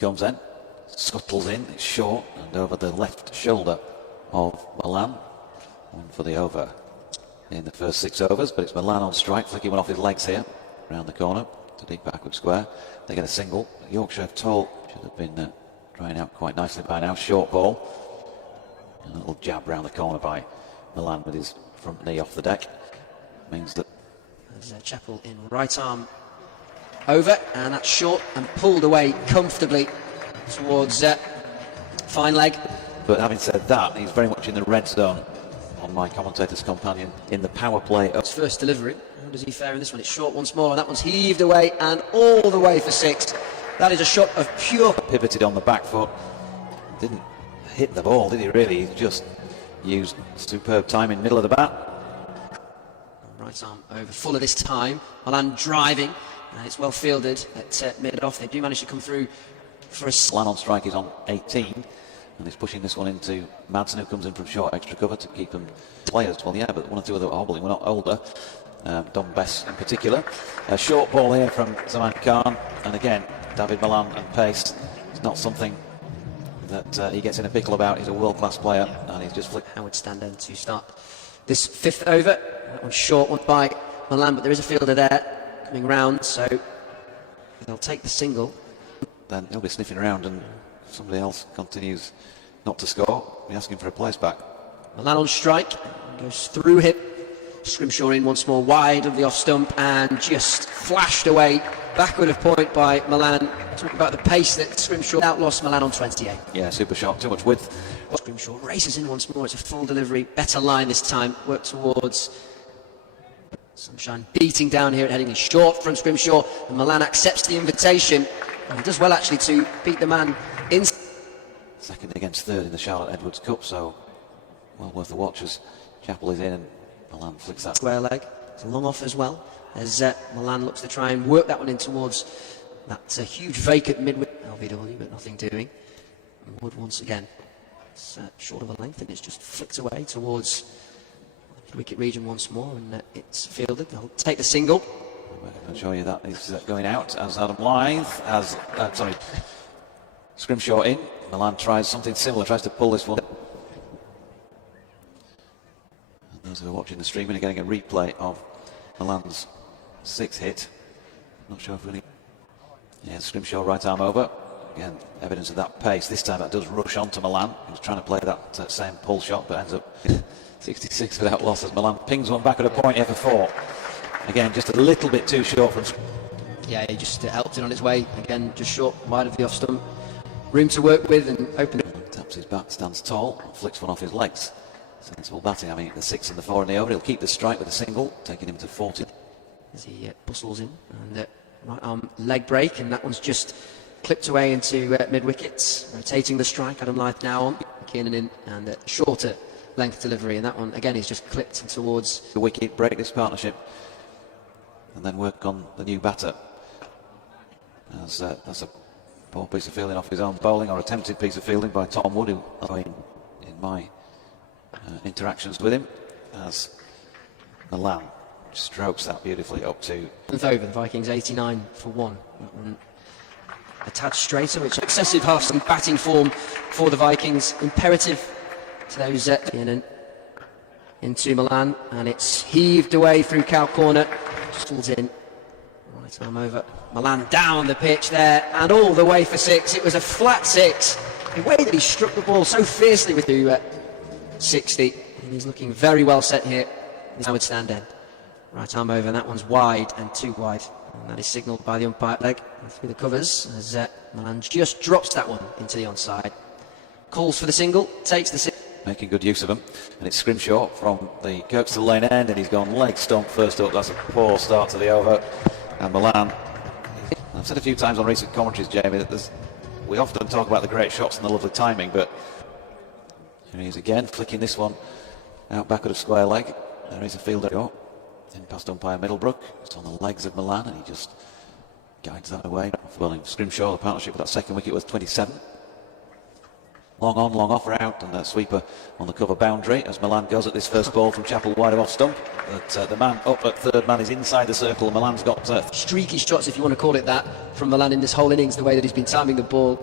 Comes in, scuttles in, it's short and over the left shoulder of Milan. One for the over in the first 6 overs, but it's Milan on strike, flicking one off his legs here, round the corner to deep backward square. They get a single. Yorkshire tall should have been drying out quite nicely by now. Short ball, and a little jab round the corner by Milan with his front knee off the deck. Means that there's Chappell in right arm over, and that's short and pulled away comfortably towards fine leg. But having said that, he's very much in the red zone on my commentator's companion in the power play. His first delivery. How does he fare in this one? It's short once more, and that one's heaved away and all the way for 6. That is a shot of pure. Pivoted on the back foot. Didn't hit the ball, did he really? He just used superb timing, middle of the bat. Right arm over, fuller this time. Milan driving, and it's well fielded at mid-off. They do manage to come through for a... Milan on strike is on 18, and he's pushing this one into Madsen, who comes in from short extra cover to keep them players. Well, yeah, but one or two of them are hobbling. We're not older. Don Bess in particular. A short ball here from Zaman Khan, and again, Dawid Milan and pace. It's not something that he gets in a pickle about. He's a world-class player, and he's just flicked. Howard stand in to start this 5th over. That one's short one by Milan, but there is a fielder there coming round, so they'll take the single. Then he'll be sniffing around, and somebody else continues not to score. We're asking for a place back. Milan on strike, goes through him. Scrimshaw in once more, wide of the off stump, and just flashed away backward of point by Milan. Talking about the pace that Scrimshaw outlost Milan on 28. Yeah, super shot, too much width. Scrimshaw races in once more. It's a full delivery, better line this time. Work towards Sunshine, beating down here at Headingley. Short from Scrimshaw, and Milan accepts the invitation. And he does well actually to beat the man in. Second against third in the Charlotte Edwards Cup, so well worth the watch as Chappell is in and Milan flicks that. Square leg. It's a long off as well, as Milan looks to try and work that one in towards that huge vacant mid-wicket. LBW, but nothing doing. And Wood once again. It's short of a length, and it's just flicked away towards the wicket region once more, and it's fielded. They'll take the single. I can show you that is going out as Adam Lythe has, Scrimshaw in. Milan tries something similar, tries to pull this one. And those who are watching the streaming are getting a replay of Milan's 6th hit. Not sure if really. Yeah, Scrimshaw right arm over. Again, evidence of that pace. This time that does rush onto Milan. He was trying to play that same pull shot, but ends up 66 without loss as Milan pings one back at a point here for 4. Again, just a little bit too short from. Yeah, he just helped it on its way. Again, just short, wide of the off stump. Room to work with and open it. Taps his bat, stands tall, flicks one off his legs. Sensible batting. I mean, the 6 and the 4 in the over. He'll keep the strike with a single, taking him to 40. As he bustles in, and right arm leg break, and that one's just clipped away into mid-wickets. Rotating the strike, Adam Lythe now on. Kiernan in, and shorter length delivery, and that one again is just clipped towards the wicket, break this partnership, and then work on the new batter. As that's a poor piece of fielding off his own bowling, or attempted piece of fielding by Tom Wood, who in my interactions with him, as Milan strokes that beautifully up to. Over the Vikings 89 for 1. A tad straighter, which excessive half-swing batting form for the Vikings. Imperative to those into Milan, and it's heaved away through cow corner. Stalls in. Right arm over. Milan down the pitch there, and all the way for 6. It was a flat 6. The way that he struck the ball so fiercely with 60, and he's looking very well set here. Howard stand end. Right arm over, and that one's wide and too wide. And that is signalled by the umpire leg through the covers as Milan just drops that one into the onside. Calls for the single, takes the single. Making good use of him. And it's Scrimshaw from the Kirkstall Lane end, and he's gone leg stump first up. That's a poor start to the over. And Milan, I've said a few times on recent commentaries, Jamie, that we often talk about the great shots and the lovely timing, but here he is again, flicking this one out backward of square leg. There is a fielder. In past umpire Middlebrook. It's on the legs of Milan, and he just guides that away. Well, in Scrimshaw, the partnership with that second wicket was 27. Long on, long off route, and a sweeper on the cover boundary as Milan goes at this first ball from Chapel wide of off stump. But the man up at third man is inside the circle. Milan's got streaky shots, if you want to call it that, from Milan in this whole innings, the way that he's been timing the ball.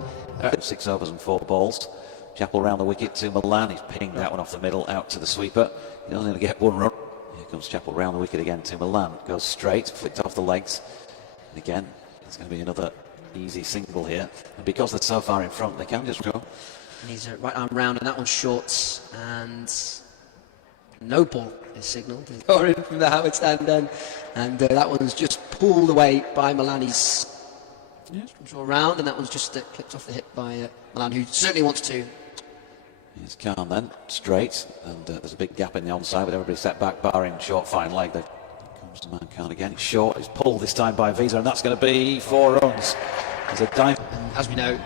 6 overs and 4 balls. Chapel round the wicket to Milan. He's pinged that one off the middle out to the sweeper. He only going to get 1 run. Here comes Chapel round the wicket again to Milan. Goes straight, flicked off the legs. And again, it's going to be another easy single here. And because they're so far in front, they can just go. And he's right arm round, and that one's short, and no ball is signalled. Or in from the Howard stand then, and that one's just pulled away by Milan. He's round, and that one's just clipped off the hip by Milan, who certainly wants to. Here's Khan then, straight, and there's a big gap in the onside with everybody set back, barring short fine leg. There comes the man Khan again. It's short, it's pulled this time by Visa, and that's going to be 4 runs. There's a dive. And as we know,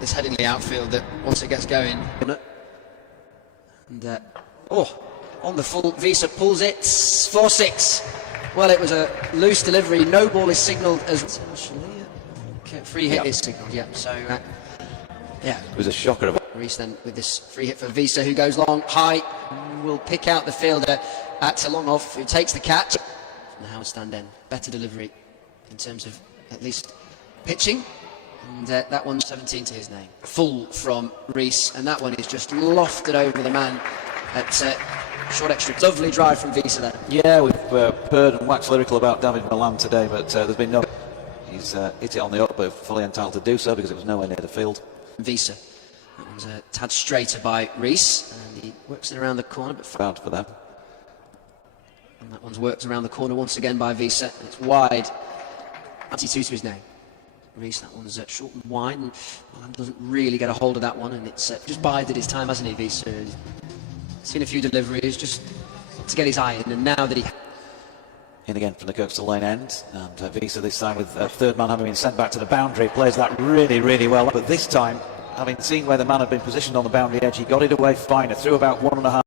this Headingley outfield, that once it gets going, and on the full, Visa pulls it 4-6. Well, it was a loose delivery. No ball is signalled as free hit is signalled. Yeah, so yeah, it was a shocker of Reese then with this free hit for Visa, who goes long, high, will pick out the fielder at a long off, who takes the catch. From the Howard stand end, better delivery in terms of at least pitching. And that one's 17 to his name. Full from Reese, and that one is just lofted over the man at short extra. Lovely drive from Visa there. Yeah, we've heard and waxed lyrical about Dawid Milan today, but there's been no. He's hit it on the up, but fully entitled to do so because it was nowhere near the field. Visa. That one's a tad straighter by Reese, and he works it around the corner, but bad for them. And that one's worked around the corner once again by Visa, and it's wide. 22 to his name. Reese, that one's short and wide, and Milan doesn't really get a hold of that one, and it's just bided his time, hasn't he, Visa? He's seen a few deliveries just to get his eye in, and now that he... In again from the Kirkstall Lane end, and Visa this time with third man having been sent back to the boundary, plays that really, really well. But this time, having seen where the man had been positioned on the boundary edge, he got it away fine, through about 1.5.